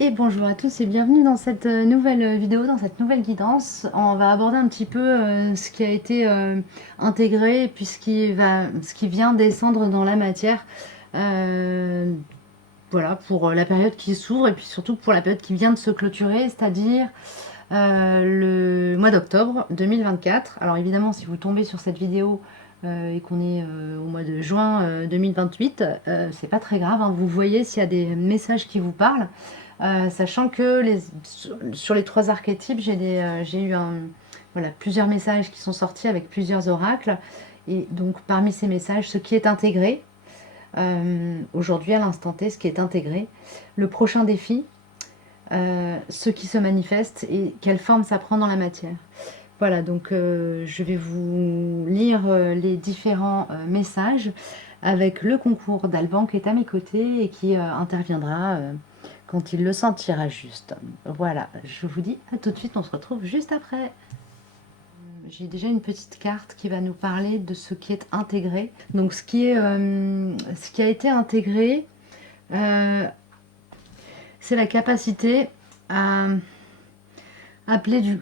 Et bonjour à tous et bienvenue dans cette nouvelle vidéo, dans cette nouvelle guidance. On va aborder un petit peu ce qui a été intégré et puis ce qui vient descendre dans la matière. Euh, voilà, pour la période qui s'ouvre et puis surtout pour la période qui vient de se clôturer, c'est-à-dire le mois d'octobre 2024. Alors évidemment, si vous tombez sur cette vidéo et qu'on est au mois de juin 2028, c'est pas très grave, hein. Vous voyez s'il y a des messages qui vous parlent. Sachant que sur les trois archétypes, j'ai eu voilà, plusieurs messages qui sont sortis avec plusieurs oracles. Et donc parmi ces messages, ce qui est intégré, aujourd'hui à l'instant T, ce qui est intégré, le prochain défi, ce qui se manifeste et quelle forme ça prend dans la matière. Voilà, donc je vais vous lire les différents messages avec le concours d'Alban qui est à mes côtés et qui interviendra quand il le sentira juste. Voilà, je vous dis à tout de suite, on se retrouve juste après. J'ai déjà une petite carte qui va nous parler de ce qui est intégré. Donc ce qui a été intégré, euh, c'est la capacité à appeler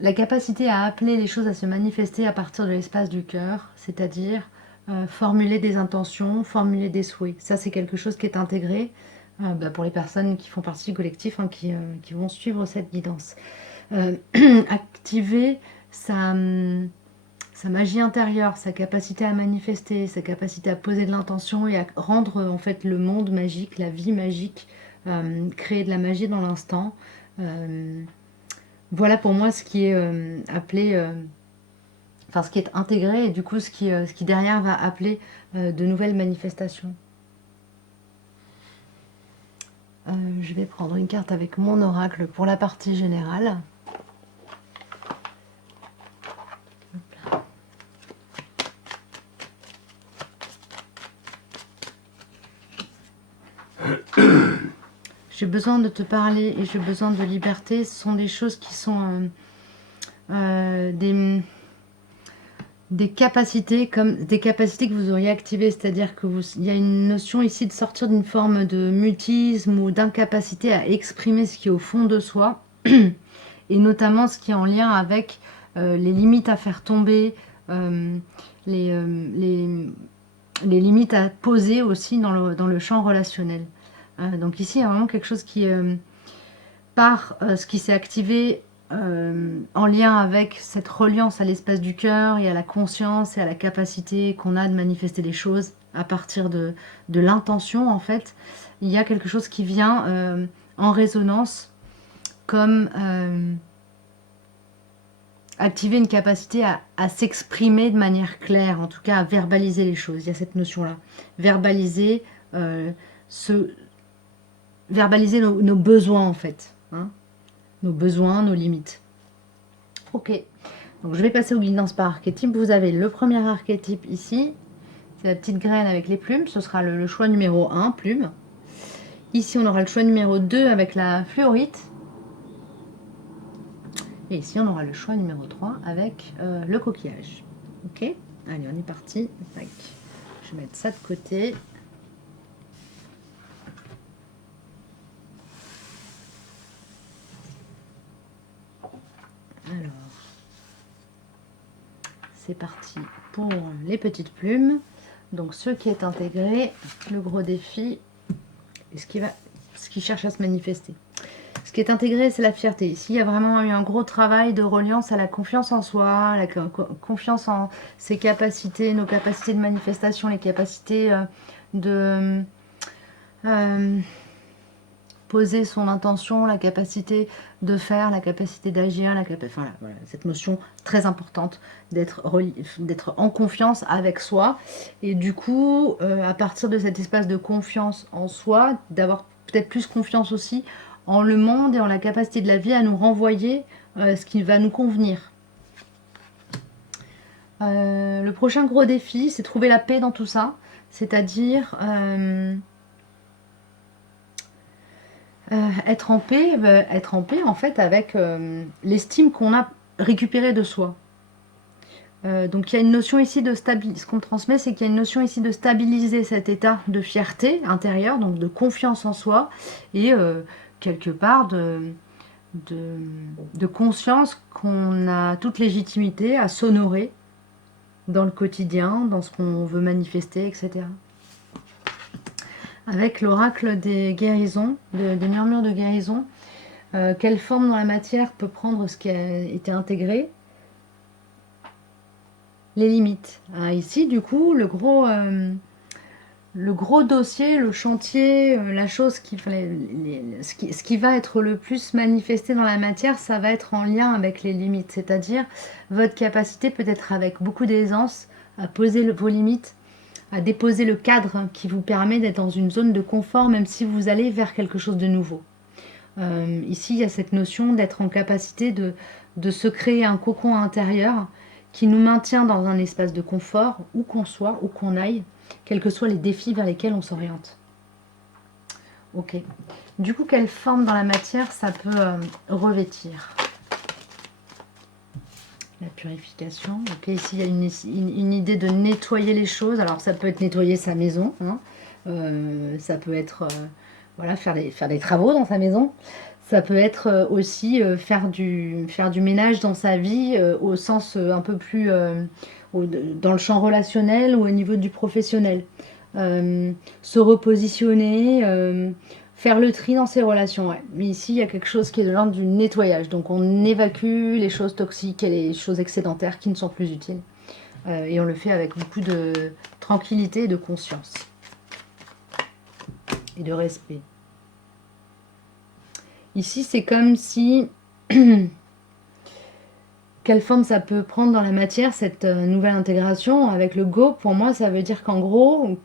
la capacité à appeler les choses à se manifester à partir de l'espace du cœur, c'est-à-dire formuler des intentions, formuler des souhaits. Ça, c'est quelque chose qui est intégré pour les personnes qui font partie du collectif, hein, qui vont suivre cette guidance. Euh, activer sa, sa magie intérieure, sa capacité à manifester, sa capacité à poser de l'intention et à rendre en fait le monde magique, la vie magique, créer de la magie dans l'instant. Euh, voilà pour moi ce qui est appelé, enfin ce qui est intégré et du coup ce qui derrière va appeler de nouvelles manifestations. Je vais prendre une carte avec mon oracle pour la partie générale. J'ai besoin de te parler et j'ai besoin de liberté. Ce sont des choses qui sont des capacités comme des capacités que vous auriez activées, c'est-à-dire que il y a une notion ici de sortir d'une forme de mutisme ou d'incapacité à exprimer ce qui est au fond de soi, et notamment ce qui est en lien avec les limites à faire tomber, euh, les, euh, les, les limites à poser aussi dans le champ relationnel. Donc ici, il y a vraiment quelque chose qui, par ce qui s'est activé en lien avec cette reliance à l'espace du cœur et à la conscience et à la capacité qu'on a de manifester les choses à partir de l'intention, en fait, il y a quelque chose qui vient en résonance comme activer une capacité à s'exprimer de manière claire, en tout cas à verbaliser les choses. Il y a cette notion-là. Verbaliser, euh, ce, verbaliser nos besoins, en fait. Hein, nos besoins, nos limites. Ok, donc je vais passer aux guidances par archétype. Vous avez le premier archétype ici, c'est la petite graine avec les plumes. Ce sera le choix numéro 1, plume. Ici, on aura le choix numéro 2 avec la fluorite. Et ici, on aura le choix numéro 3 avec le coquillage. Ok, allez, on est parti. Tac. Je vais mettre ça de côté. Alors, c'est parti pour les petites plumes. Donc, ce qui est intégré, le gros défi, et ce qui cherche à se manifester. Ce qui est intégré, c'est la fierté. Ici, il y a vraiment eu un gros travail de reliance à la confiance en soi, la confiance en ses capacités, nos capacités de manifestation, les capacités de euh, poser son intention, la capacité de faire, la capacité d'agir, enfin, voilà, cette notion très importante d'être en confiance avec soi. Et du coup, à partir de cet espace de confiance en soi, d'avoir peut-être plus confiance aussi en le monde et en la capacité de la vie à nous renvoyer ce qui va nous convenir. Le prochain gros défi, c'est trouver la paix dans tout ça, c'est-à-dire être en paix en fait avec l'estime qu'on a récupérée de soi. Donc il y a une notion ici de stabilité. Ce qu'on me transmet, c'est qu'il y a une notion ici de stabiliser cet état de fierté intérieure, donc de confiance en soi, et quelque part de, de conscience qu'on a toute légitimité à s'honorer dans le quotidien, dans ce qu'on veut manifester, etc. Avec l'oracle des guérisons, des murmures de guérison, quelle forme dans la matière peut prendre ce qui a été intégré? Les limites. Ici, du coup, le gros dossier, le chantier, la chose ce qui va être le plus manifesté dans la matière, ça va être en lien avec les limites. C'est-à-dire votre capacité peut-être avec beaucoup d'aisance à poser vos limites, à déposer le cadre qui vous permet d'être dans une zone de confort, même si vous allez vers quelque chose de nouveau. Ici, il y a cette notion d'être en capacité de se créer un cocon intérieur qui nous maintient dans un espace de confort, où qu'on soit, où qu'on aille, quels que soient les défis vers lesquels on s'oriente. Ok. Du coup, quelle forme dans la matière ça peut revêtir? La purification. Ok, ici, il y a une idée de nettoyer les choses. Alors, ça peut être nettoyer sa maison. Hein. Ça peut être voilà, faire des travaux dans sa maison. Ça peut être aussi faire du ménage dans sa vie au sens un peu plus dans le champ relationnel ou au niveau du professionnel. Se repositionner, faire le tri dans ses relations. Ouais. Mais ici, il y a quelque chose qui est de l'ordre du nettoyage. Donc on évacue les choses toxiques et les choses excédentaires qui ne sont plus utiles. Et on le fait avec beaucoup de tranquillité et de conscience. Et de respect. Ici, c'est comme si... Quelle forme ça peut prendre dans la matière, cette nouvelle intégration avec le Go? Pour moi, ça veut dire qu'en gros,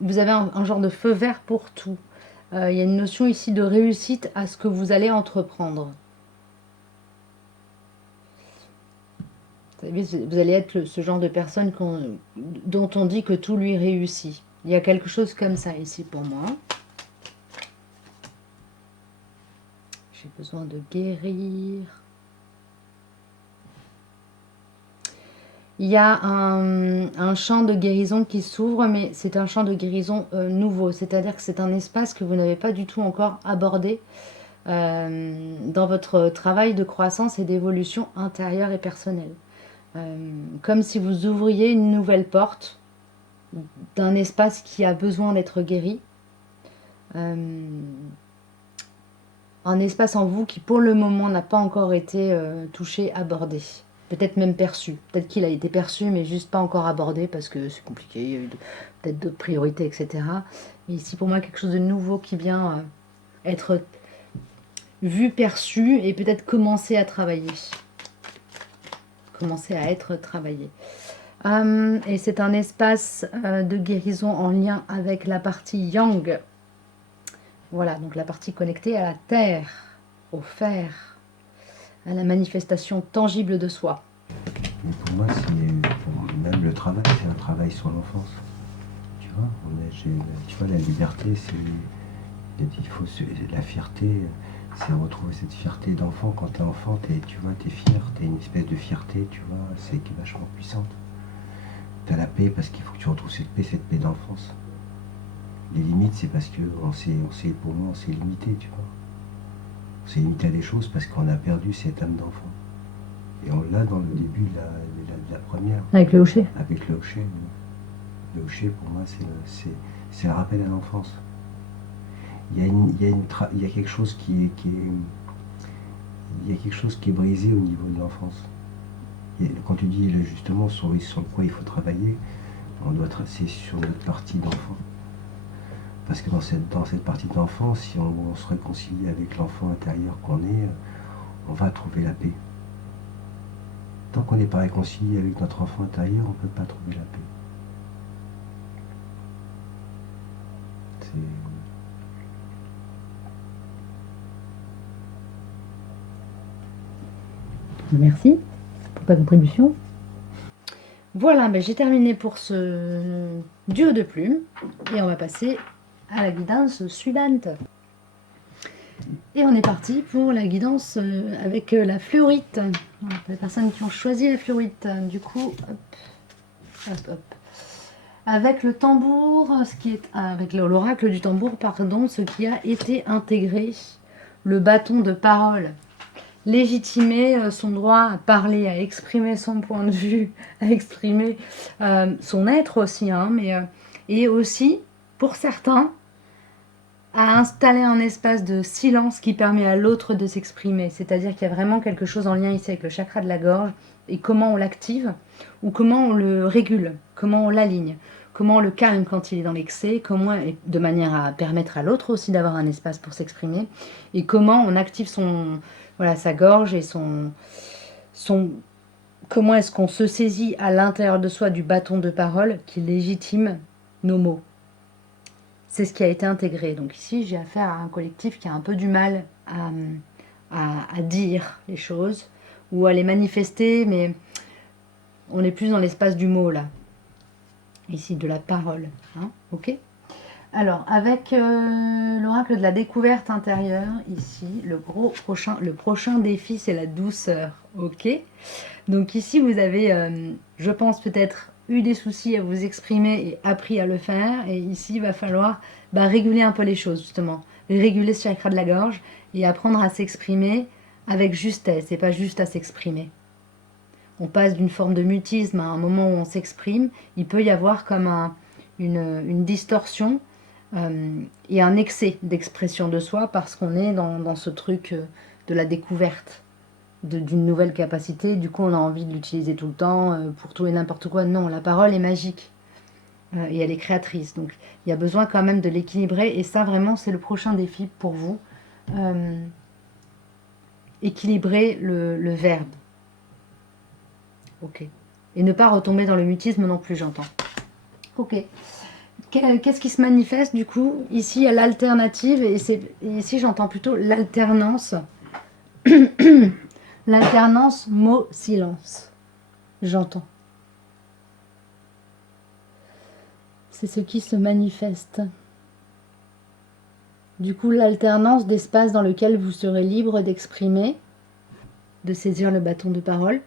vous avez un genre de feu vert pour tout. Il y a une notion ici de réussite à ce que vous allez entreprendre. Vous savez, vous allez être ce genre de personne dont on dit que tout lui réussit. Il y a quelque chose comme ça ici pour moi. J'ai besoin de guérir. Il y a un champ de guérison qui s'ouvre, mais c'est un champ de guérison nouveau. C'est-à-dire que c'est un espace que vous n'avez pas du tout encore abordé dans votre travail de croissance et d'évolution intérieure et personnelle. Comme si vous ouvriez une nouvelle porte d'un espace qui a besoin d'être guéri. Un espace en vous qui pour le moment n'a pas encore été touché, abordé. Peut-être même perçu. Peut-être qu'il a été perçu mais juste pas encore abordé parce que c'est compliqué, il y a eu peut-être d'autres priorités, etc. Mais ici pour moi quelque chose de nouveau qui vient être vu, perçu et peut-être commencer à travailler. Commencer à être travaillé. Et c'est un espace de guérison en lien avec la partie yang. Voilà, donc la partie connectée à la terre, au fer, à la manifestation tangible de soi. Mais pour moi, même le travail, c'est un travail sur l'enfance. Tu vois, tu vois, la liberté, la fierté, c'est retrouver cette fierté d'enfant. Quand t'es enfant, tu vois, t'es fier, t'as une espèce de fierté, tu vois, c'est vachement puissante. T'as la paix parce qu'il faut que tu retrouves cette paix d'enfance. Les limites, c'est parce que pour moi, on s'est limité, tu vois. On s'est limité à des choses parce qu'on a perdu cette âme d'enfant. Et on l'a dans le début de la première. Avec le hocher. Avec le hocher. Le hocher, pour moi, c'est le rappel à l'enfance. Il y a quelque chose il y a quelque chose qui est brisé au niveau de l'enfance. Quand tu dis justement sur quoi il faut travailler, on doit tracer sur notre partie d'enfant. Parce que dans cette partie d'enfant, si on se réconcilie avec l'enfant intérieur qu'on est, on va trouver la paix. Tant qu'on n'est pas réconcilié avec notre enfant intérieur, on ne peut pas trouver la paix. Merci pour ta contribution. Voilà, ben j'ai terminé pour ce duo de plumes et on va passer à la guidance suivante. Et on est parti pour la guidance avec la fluorite. Les personnes qui ont choisi la fluorite, du coup, hop, hop, hop. Avec le tambour, avec l'oracle du tambour, pardon, ce qui a été intégré, le bâton de parole. Légitimer son droit à parler, à exprimer son point de vue, à exprimer son être aussi, hein, et aussi, pour certains, à installer un espace de silence qui permet à l'autre de s'exprimer. C'est-à-dire qu'il y a vraiment quelque chose en lien ici avec le chakra de la gorge et comment on l'active ou comment on le régule, comment on l'aligne, comment on le calme quand il est dans l'excès, comment, de manière à permettre à l'autre aussi d'avoir un espace pour s'exprimer, et comment on active voilà, sa gorge et comment est-ce qu'on se saisit à l'intérieur de soi du bâton de parole qui légitime nos mots. C'est ce qui a été intégré. Donc ici, j'ai affaire à un collectif qui a un peu du mal à dire les choses ou à les manifester, mais on est plus dans l'espace du mot là. Ici, de la parole. Hein, ok. Alors, avec l'oracle de la découverte intérieure, ici, le prochain défi, c'est la douceur. Ok. Donc ici, vous avez, je pense, peut-être eu des soucis à vous exprimer et appris à le faire. Et ici, il va falloir réguler un peu les choses, justement. Réguler ce chakra de la gorge et apprendre à s'exprimer avec justesse et pas juste à s'exprimer. On passe d'une forme de mutisme à un moment où on s'exprime. Il peut y avoir comme une distorsion et un excès d'expression de soi parce qu'on est dans ce truc de la découverte d'une nouvelle capacité. Du coup, on a envie de l'utiliser tout le temps pour tout et n'importe quoi. Non, la parole est magique et elle est créatrice. Donc, il y a besoin quand même de l'équilibrer. Et ça, vraiment, c'est le prochain défi pour vous. Équilibrer le verbe. Ok. Et ne pas retomber dans le mutisme non plus, j'entends. Ok. Qu'est-ce qui se manifeste du coup? Ici, il y a l'alternative et ici, j'entends plutôt l'alternance. L'alternance mot-silence. J'entends. C'est ce qui se manifeste. Du coup, l'alternance d'espace dans lequel vous serez libre d'exprimer, de saisir le bâton de parole,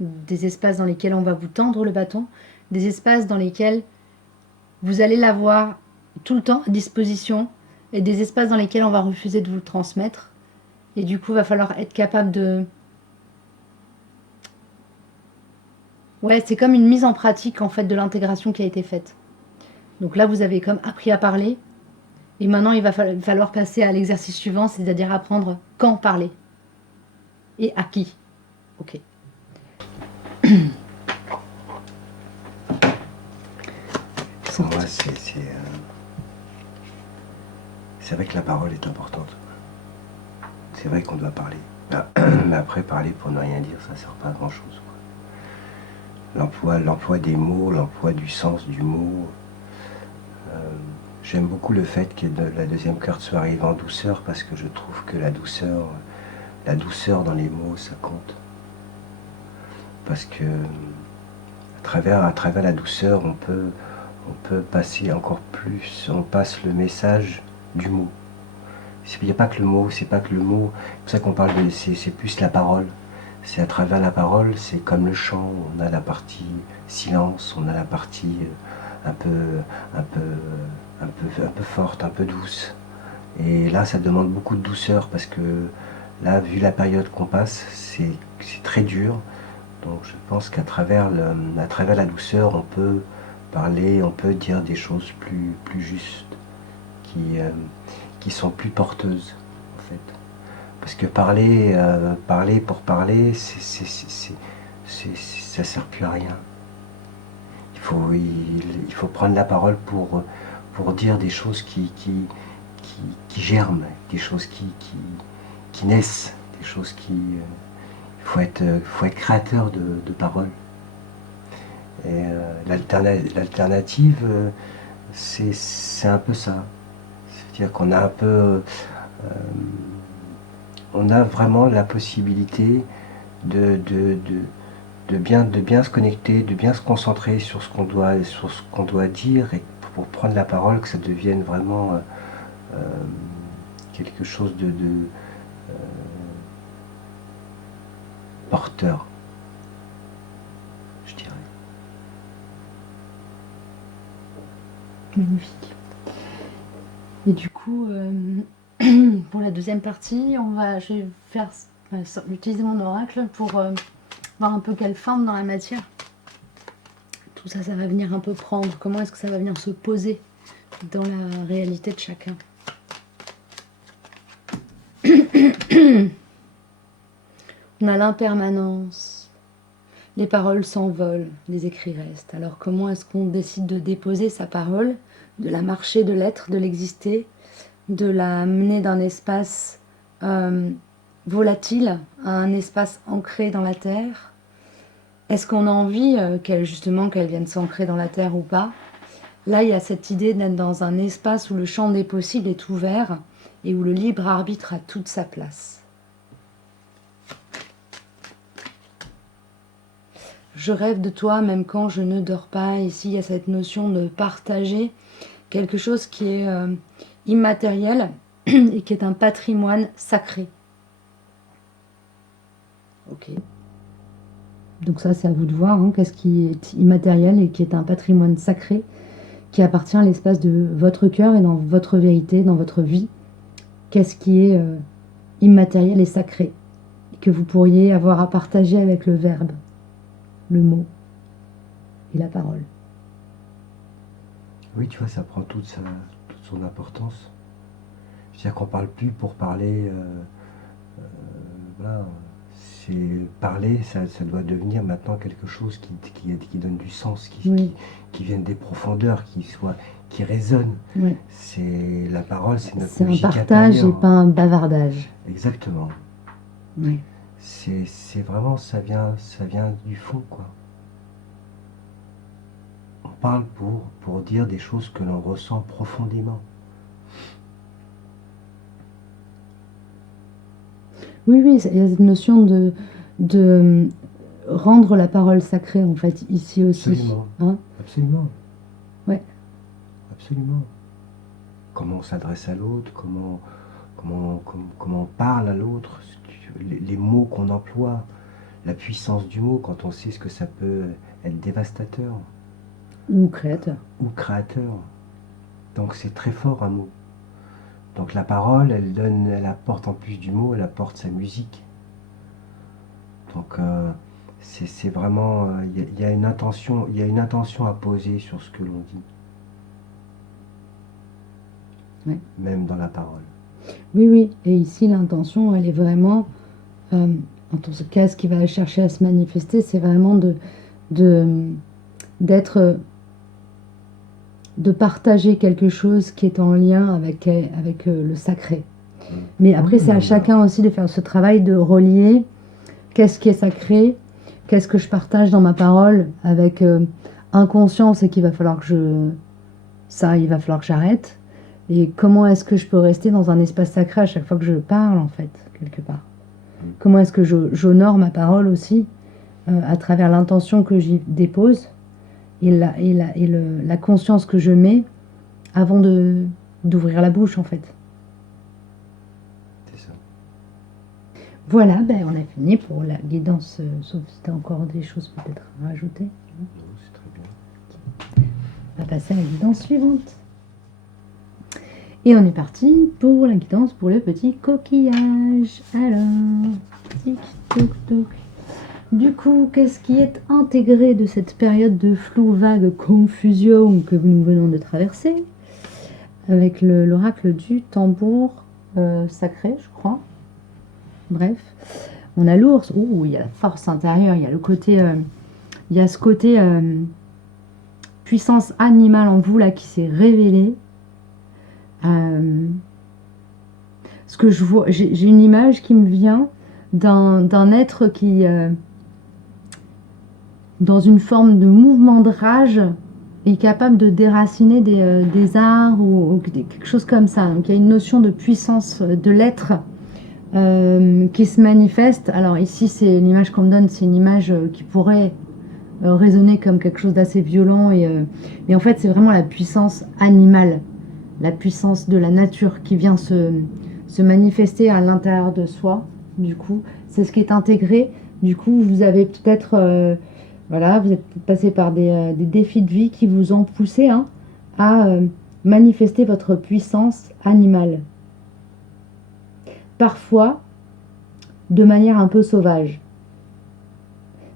des espaces dans lesquels on va vous tendre le bâton, des espaces dans lesquels vous allez l'avoir tout le temps à disposition et des espaces dans lesquels on va refuser de vous le transmettre. Et du coup, il va falloir être capable de... Ouais, c'est comme une mise en pratique en fait de l'intégration qui a été faite. Donc là, vous avez comme appris à parler. Et maintenant, il va falloir passer à l'exercice suivant, c'est-à-dire apprendre quand parler. Et à qui. Ok. Pour moi, c'est vrai que la parole est importante. C'est vrai qu'on doit parler. Mais après, parler pour ne rien dire, ça ne sert pas à grand-chose. L'emploi des mots, l'emploi du sens du mot. J'aime beaucoup le fait que la deuxième carte soit arrivée en douceur parce que je trouve que la douceur dans les mots, ça compte. Parce que à travers la douceur, on peut passer encore plus, on passe le message du mot. Il n'y a pas que le mot, c'est pour ça qu'on parle c'est plus la parole. C'est à travers la parole, c'est comme le chant, on a la partie silence, on a la partie un peu forte, un peu douce. Et là, ça demande beaucoup de douceur parce que là, vu la période qu'on passe, c'est très dur. Donc je pense qu'à travers la douceur, on peut parler, on peut dire des choses plus justes, qui sont plus porteuses, en fait. Parce que parler pour parler, ça sert plus à rien. Il faut prendre la parole pour dire des choses qui germent, des choses qui naissent, des choses qui... Il faut être créateur de paroles. Et l'alternative, c'est un peu ça. C'est-à-dire qu'on a un peu... on a vraiment la possibilité de bien se connecter, de bien se concentrer sur ce qu'on doit dire et pour prendre la parole, que ça devienne vraiment quelque chose de porteur, je dirais. Magnifique. Et du coup, pour la deuxième partie, je vais utiliser mon oracle pour voir un peu quelle forme dans la matière. Tout ça, ça va venir un peu prendre. Comment est-ce que ça va venir se poser dans la réalité de chacun. On a l'impermanence. Les paroles s'envolent, les écrits restent. Alors comment est-ce qu'on décide de déposer sa parole, de la marcher, de l'être, de l'exister, de la mener d'un espace volatile à un espace ancré dans la terre? Est-ce qu'on a envie qu'elle vienne s'ancrer dans la terre ou pas? Là, il y a cette idée d'être dans un espace où le champ des possibles est ouvert et où le libre arbitre a toute sa place. Je rêve de toi même quand je ne dors pas. Ici, il y a cette notion de partager quelque chose qui est immatériel et qui est un patrimoine sacré. Ok. Donc ça, c'est à vous de voir, hein, qu'est-ce qui est immatériel et qui est un patrimoine sacré qui appartient à l'espace de votre cœur et dans votre vérité, dans votre vie. Qu'est-ce qui est immatériel et sacré et que vous pourriez avoir à partager avec le verbe, le mot et la parole. Oui, tu vois, ça prend toute son importance. C'est-à-dire qu'on ne parle plus pour parler. Voilà. Parler, ça doit devenir maintenant quelque chose qui donne du sens, qui vienne des profondeurs, qui résonne. Oui. La parole, c'est notre musique intérieure. C'est un partage intérieure. Et pas un bavardage. Exactement. Oui. C'est vraiment, ça vient du fond, quoi. On parle pour dire des choses que l'on ressent profondément. Oui, il y a cette notion de rendre la parole sacrée, en fait, ici aussi. Absolument. Hein? Absolument. Ouais. Absolument. Comment on s'adresse à l'autre, comment on parle à l'autre, les mots qu'on emploie, la puissance du mot, quand on sait ce que ça peut être dévastateur. Ou créateur. Ou créateur. Donc c'est très fort un mot. Donc la parole, elle apporte en plus du mot, elle apporte sa musique. Donc c'est vraiment, il y a une intention à poser sur ce que l'on dit. Ouais. Même dans la parole. Oui. Et ici, l'intention, elle est vraiment, en tout cas, ce qui va chercher à se manifester, c'est vraiment de partager quelque chose qui est en lien avec le sacré. Mais après, c'est à chacun aussi de faire ce travail de relier qu'est-ce qui est sacré, qu'est-ce que je partage dans ma parole avec inconscience et qu'il va falloir que j'arrête. Et comment est-ce que je peux rester dans un espace sacré à chaque fois que je parle, en fait, quelque part. Comment est-ce que j'honore ma parole aussi à travers l'intention que j'y dépose et la conscience que je mets avant d'ouvrir la bouche, en fait. C'est ça. Voilà, on a fini pour la guidance, sauf si tu as encore des choses peut-être à rajouter. Non, c'est très bien. On va passer à la guidance suivante. Et on est parti pour la guidance pour le petit coquillage. Alors, tic, toc, toc. Du coup, qu'est-ce qui est intégré de cette période de flou, vague, confusion que nous venons de traverser avec l'oracle du tambour sacré, je crois. Bref, on a l'ours. Il y a la force intérieure, il y a le côté, il y a ce côté puissance animale en vous là qui s'est révélée. Ce que je vois, j'ai une image qui me vient d'un être qui, dans une forme de mouvement de rage, est capable de déraciner des arbres ou quelque chose comme ça. Donc il y a une notion de puissance de l'être qui se manifeste. Alors ici, c'est l'image qu'on me donne, c'est une image qui pourrait résonner comme quelque chose d'assez violent, mais en fait, c'est vraiment la puissance animale, la puissance de la nature qui vient se se manifester à l'intérieur de soi. Du coup, c'est ce qui est intégré. Du coup, vous avez peut-être, voilà, vous êtes passé par des défis de vie qui vous ont poussé hein, à manifester votre puissance animale. Parfois, de manière un peu sauvage.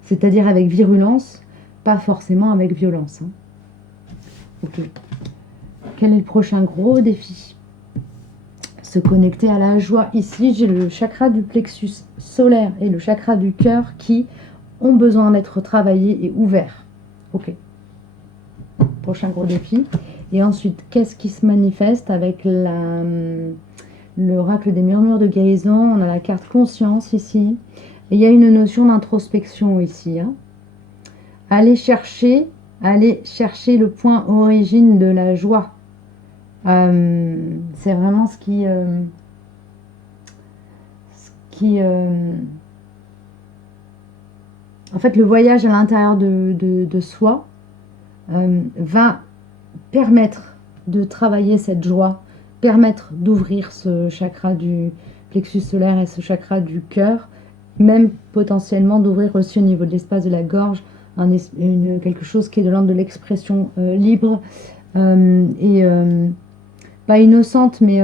C'est-à-dire avec virulence, pas forcément avec violence. Hein. Ok. Quel est le prochain gros défi? Se connecter à la joie. Ici, j'ai le chakra du plexus solaire et le chakra du cœur qui ont besoin d'être travaillés et ouverts. Ok. Prochain gros défi. Et ensuite, qu'est-ce qui se manifeste avec l'oracle des murmures de guérison? On a la carte conscience ici. Et il y a une notion d'introspection ici. Hein. Aller chercher le point origine de la joie. C'est vraiment ce qui en fait, le voyage à l'intérieur de soi va permettre de travailler cette joie, permettre d'ouvrir ce chakra du plexus solaire et ce chakra du cœur, même potentiellement d'ouvrir aussi au niveau de l'espace de la gorge quelque chose qui est de l'ordre de l'expression libre et pas innocente, mais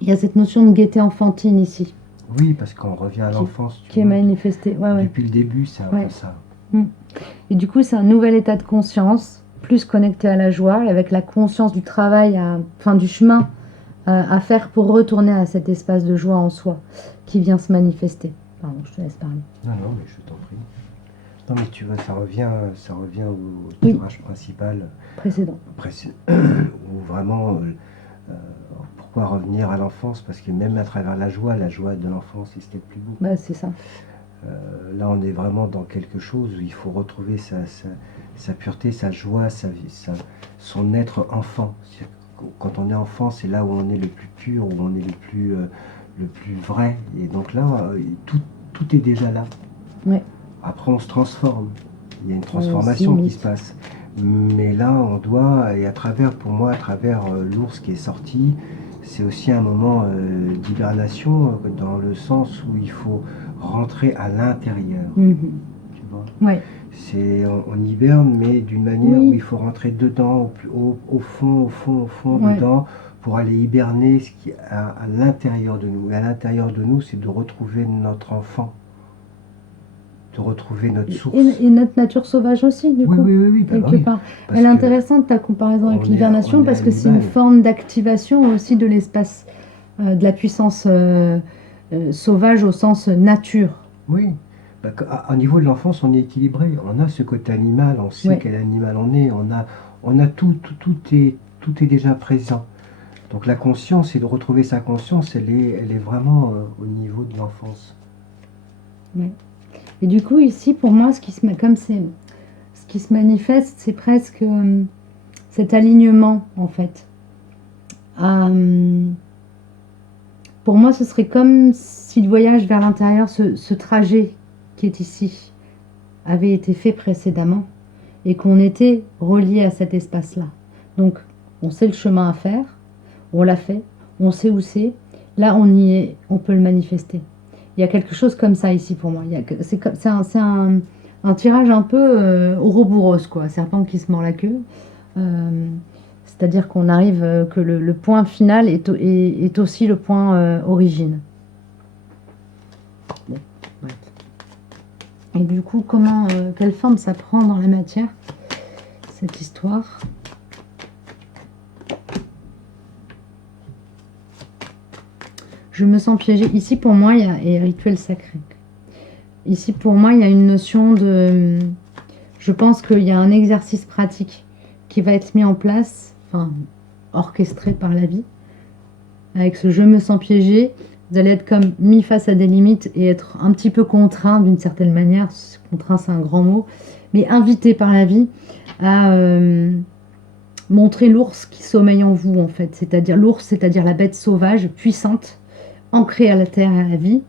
il y a cette notion de gaieté enfantine ici. Oui, parce qu'on revient à l'enfance. Qui est manifestée. Ouais, depuis le début, c'est un peu ça. Et du coup, c'est un nouvel état de conscience, plus connecté à la joie, avec la conscience du travail, du chemin à faire pour retourner à cet espace de joie en soi qui vient se manifester. Pardon, je te laisse parler. Non, mais je t'en prie. Non, mais tu vois, ça revient au tirage principal précédent. Où vraiment, pourquoi revenir à l'enfance? Parce que même à travers la joie de l'enfance, c'est ce qui est le plus beau. Bah, c'est ça. Là, on est vraiment dans quelque chose où il faut retrouver sa pureté, sa joie, son être enfant. Quand on est enfant, c'est là où on est le plus pur, où on est le plus vrai. Et donc là, tout est déjà là. Ouais. Après, on se transforme. Il y a une transformation qui se passe. Mais là, on doit, et pour moi, à travers l'ours qui est sorti, c'est aussi un moment d'hibernation, dans le sens où il faut rentrer à l'intérieur. Tu vois? Ouais. On hiberne, mais d'une manière où il faut rentrer dedans, au fond, dedans, pour aller hiberner ce qui est à l'intérieur de nous. Et à l'intérieur de nous, c'est de retrouver notre enfant. De retrouver notre source. Et notre nature sauvage aussi, du coup. Oui, quelque part. Elle est intéressante, ta comparaison avec l'hibernation, parce que c'est une forme d'activation aussi de l'espace, de la puissance sauvage au sens nature. Oui. Au niveau de l'enfance, on est équilibré. On a ce côté animal, on sait quel animal on est. On a tout est déjà présent. Donc la conscience, et de retrouver sa conscience, elle est vraiment au niveau de l'enfance. Oui. Et du coup, ici, pour moi, ce qui se manifeste, c'est presque cet alignement, en fait. Pour moi, ce serait comme si le voyage vers l'intérieur, ce trajet qui est ici, avait été fait précédemment et qu'on était relié à cet espace-là. Donc, on sait le chemin à faire, on l'a fait, on sait où c'est. Là, on y est, on peut le manifester. Il y a quelque chose comme ça ici pour moi. C'est un tirage un peu ouroboros, quoi. Serpent qui se mord la queue. C'est-à-dire qu'on arrive, que le point final est aussi le point origine. Bon, bref. Et du coup, quelle forme ça prend dans la matière, cette histoire ? Je me sens piégée. Ici, pour moi, il y a rituel sacré. Ici, pour moi, il y a une notion de... Je pense qu'il y a un exercice pratique qui va être mis en place, orchestré par la vie. Avec ce « je me sens piégée », vous allez être comme mis face à des limites et être un petit peu contraint d'une certaine manière. Contraint, c'est un grand mot. Mais invité par la vie à montrer l'ours qui sommeille en vous, en fait. L'ours, c'est-à-dire la bête sauvage, puissante, ancré à la terre et à la vie,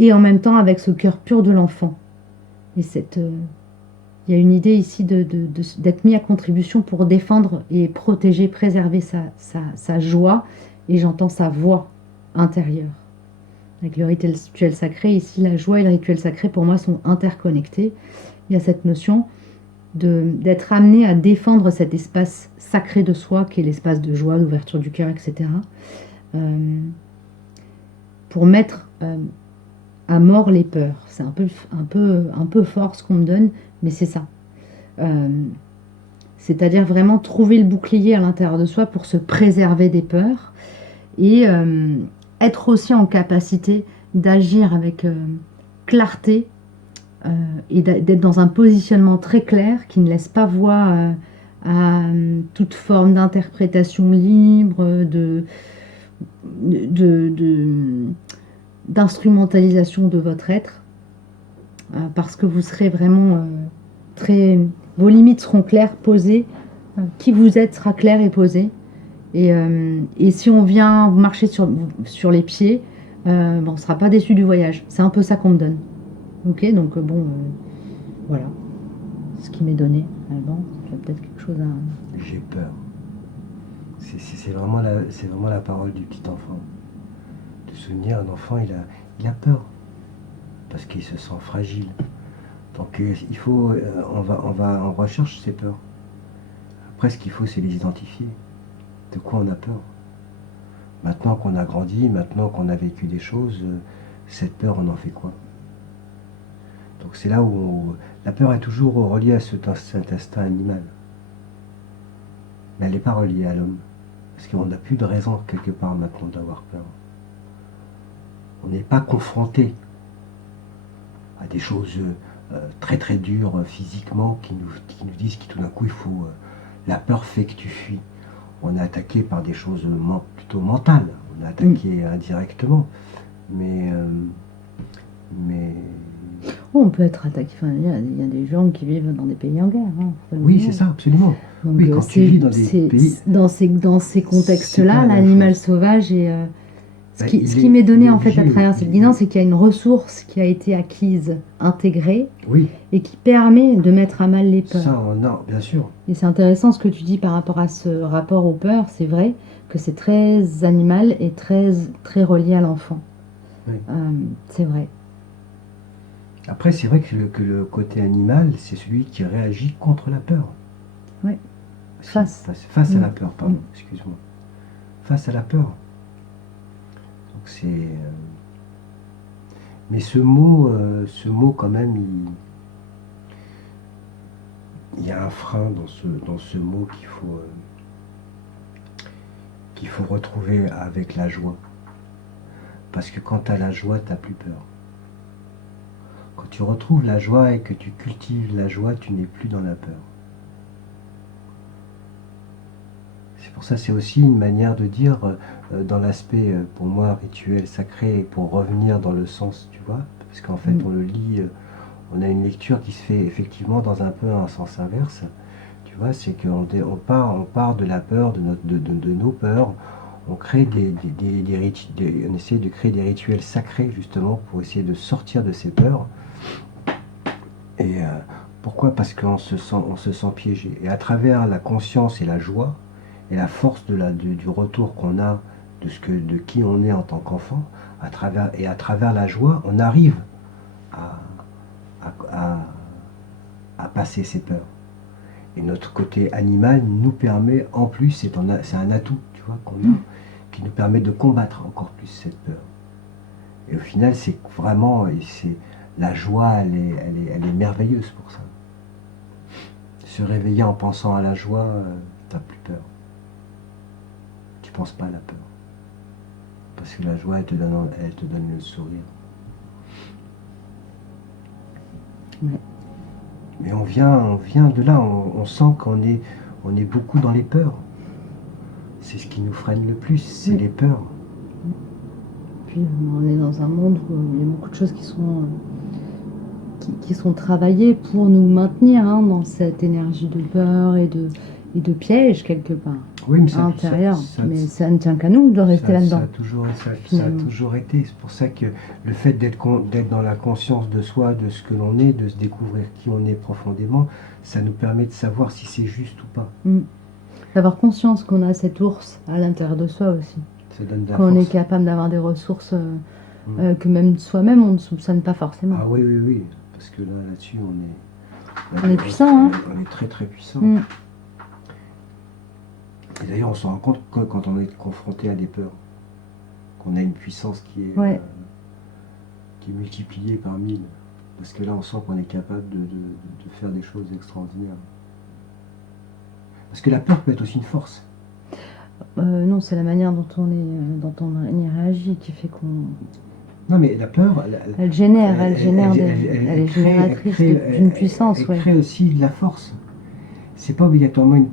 et en même temps avec ce cœur pur de l'enfant. Et il y a une idée ici d'être mis à contribution pour défendre et protéger, préserver sa joie, et j'entends sa voix intérieur. Avec le rituel sacré, ici, la joie et le rituel sacré, pour moi, sont interconnectés. Il y a cette notion d'être amené à défendre cet espace sacré de soi, qui est l'espace de joie, d'ouverture du cœur, etc. euh, pour mettre à mort les peurs. C'est un peu fort ce qu'on me donne, mais c'est ça. Euh, C'est-à-dire vraiment trouver le bouclier à l'intérieur de soi pour se préserver des peurs et être aussi en capacité d'agir avec clarté euh, et d'être dans un positionnement très clair qui ne laisse pas voie à toute forme d'interprétation libre, d'instrumentalisation de votre être, parce que vous serez vraiment très... Vos limites seront claires, posées, qui vous êtes sera clair et posé. Et si on vient vous marcher sur les pieds, on ne sera pas déçu du voyage. C'est un peu ça qu'on me donne. Ok, donc voilà ce qui m'est donné. Bon, il y a peut-être quelque chose à... J'ai peur. C'est vraiment la parole du petit enfant. De souvenir, un enfant, il a peur. Parce qu'il se sent fragile. Donc il faut, on recherche ses peurs. Après, ce qu'il faut, c'est les identifier. De quoi on a peur. Maintenant qu'on a grandi, maintenant qu'on a vécu des choses, cette peur, on en fait quoi? Donc c'est là où la peur est toujours reliée à cet instinct animal. Mais elle n'est pas reliée à l'homme. Parce qu'on n'a plus de raison quelque part maintenant d'avoir peur. On n'est pas confronté à des choses très très dures physiquement qui nous disent que tout d'un coup il faut... la peur fait que tu fuis. On est attaqué par des choses plutôt mentales. On est attaqué indirectement. Mais on peut être attaqué. Enfin, il y a des gens qui vivent dans des pays en guerre. Hein, oui, c'est ça, absolument. Donc, oui, quand tu vis dans des pays... Dans ces contextes-là, l'animal sauvage est... ce qui m'est donné en fait à travers cette guidance, c'est qu'il y a une ressource qui a été acquise, intégrée, oui, et qui permet de mettre à mal les peurs. Ça, non, bien sûr. Et c'est intéressant ce que tu dis par rapport à ce rapport aux peurs. C'est vrai que c'est très animal et très, très relié à l'enfant. Oui. C'est vrai. Après, c'est vrai que le côté animal, c'est celui qui réagit contre la peur. Oui. Face à la peur, pardon, excuse-moi. Face à la peur. Donc c'est... Mais ce mot quand même, il y a un frein dans ce mot qu'il faut retrouver avec la joie. Parce que quand tu as la joie, tu n'as plus peur. Quand tu retrouves la joie et que tu cultives la joie, tu n'es plus dans la peur. C'est pour ça, c'est aussi une manière de dire, dans l'aspect, pour moi, rituel sacré, pour revenir dans le sens, tu vois, parce qu'en fait, on le lit, on a une lecture qui se fait effectivement dans un peu un sens inverse, tu vois, c'est qu'on part de la peur, de nos peurs, on crée on essaie de créer des rituels sacrés, justement, pour essayer de sortir de ces peurs. Et pourquoi? Parce qu'on se sent piégé. Et à travers la conscience et la joie, et la force du retour qu'on a de qui on est en tant qu'enfant, à travers la joie, on arrive à passer ces peurs. Et notre côté animal nous permet, en plus, c'est un atout, tu vois, qu'on a, qui nous permet de combattre encore plus cette peur. Et au final, c'est vraiment, la joie, elle est merveilleuse pour ça. Se réveiller en pensant à la joie, t'as plus peur. Tu penses pas à la peur. Parce que la joie, elle te donne le sourire. Ouais. Mais on vient de là, on sent qu'on est beaucoup dans les peurs. C'est ce qui nous freine le plus, c'est les peurs. Puis on est dans un monde où il y a beaucoup de choses qui sont travaillées pour nous maintenir dans cette énergie de peur et de piège quelque part. Oui, mais à l'intérieur. Mais ça ne tient qu'à nous de rester là-dedans. Ça a toujours été. C'est pour ça que le fait d'être dans la conscience de soi, de ce que l'on est, de se découvrir qui on est profondément, ça nous permet de savoir si c'est juste ou pas. D'avoir conscience qu'on a cet ours à l'intérieur de soi aussi. Ça donne de la quand on est force. capable d'avoir des ressources que même soi-même on ne soupçonne pas forcément. Ah oui, oui, oui. Parce que là-dessus, On est puissant, hein. On est très, très puissant. Mm. Et d'ailleurs, on se rend compte que quand on est confronté à des peurs, qu'on a une puissance Ouais. qui est multipliée par 1000. Parce que là, on sent qu'on est capable de faire des choses extraordinaires. Parce que la peur peut être aussi une force. Non, c'est la manière dont on y réagit qui fait qu'on. Non, mais la peur, Elle génère, elle est génératrice d'une puissance, elle oui. crée aussi de la force. C'est pas obligatoirement une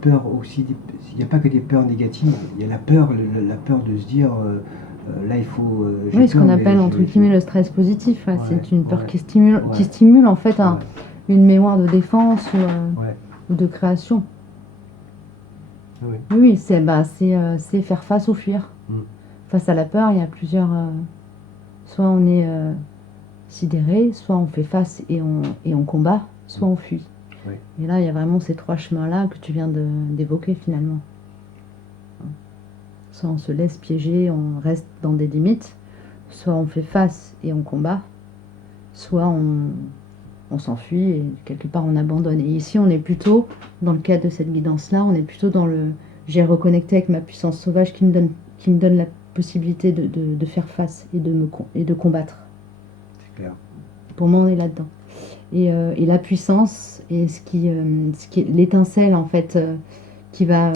peur aussi. Il n'y a pas que des peurs négatives. Il y a la peur de se dire là il faut. J'ai Oui, ce peur, qu'on mais appelle entre guillemets le stress positif. Ouais, Ouais, c'est une peur ouais, qui ouais, stimule en fait ouais, une mémoire de défense ouais. ou de création. Oui. Oui, c'est faire face ou fuir. Mm. Face à la peur, il y a plusieurs. Soit on est sidéré, soit on fait face et on combat, soit on fuit. Oui. Et là, il y a vraiment ces trois chemins-là que tu viens d'évoquer finalement. Soit on se laisse piéger, on reste dans des limites, soit on fait face et on combat, soit on s'enfuit et quelque part on abandonne. Et ici, on est plutôt, dans le cadre de cette guidance-là, on est plutôt dans le j'ai reconnecté avec ma puissance sauvage qui me donne la possibilité de faire face et de combattre. C'est clair. Pour moi, on est là-dedans. Et la puissance et ce qui est l'étincelle en fait qui va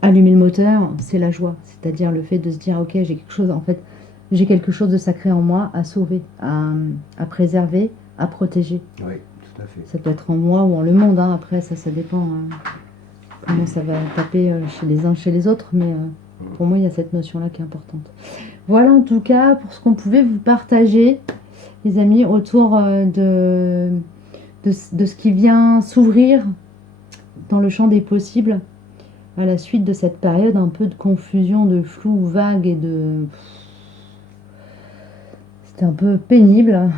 allumer le moteur, c'est la joie. C'est-à-dire le fait de se dire ok, j'ai quelque chose de sacré en moi à sauver, à préserver, à protéger. Oui, tout à fait. Ça peut être en moi ou en le monde, hein. Après ça dépend comment ça va taper chez les uns, chez les autres, mais pour moi il y a cette notion-là qui est importante. Voilà en tout cas pour ce qu'on pouvait vous partager, les amis, autour de ce qui vient s'ouvrir dans le champ des possibles à la suite de cette période un peu de confusion, de flou, vague et de... C'était un peu pénible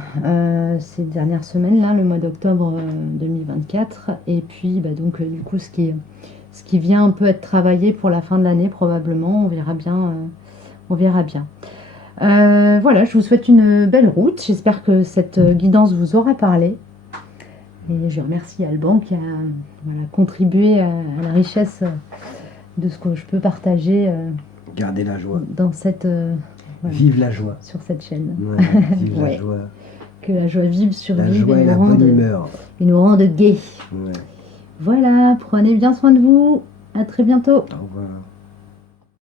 ces dernières semaines-là, le mois d'octobre 2024. Et puis donc du coup ce qui vient un peu être travaillé pour la fin de l'année probablement, on verra bien. On verra bien. Voilà, je vous souhaite une belle route. J'espère que cette guidance vous aura parlé. Et je remercie Alban qui a contribué à la richesse de ce que je peux partager Gardez la joie. dans cette, Vive la joie. sur cette chaîne. Ouais, vive Ouais. la joie. Que la joie vive, La survive joie et la bonne humeur. et nous rende gais. Ouais. Voilà, prenez bien soin de vous. À très bientôt. Au revoir.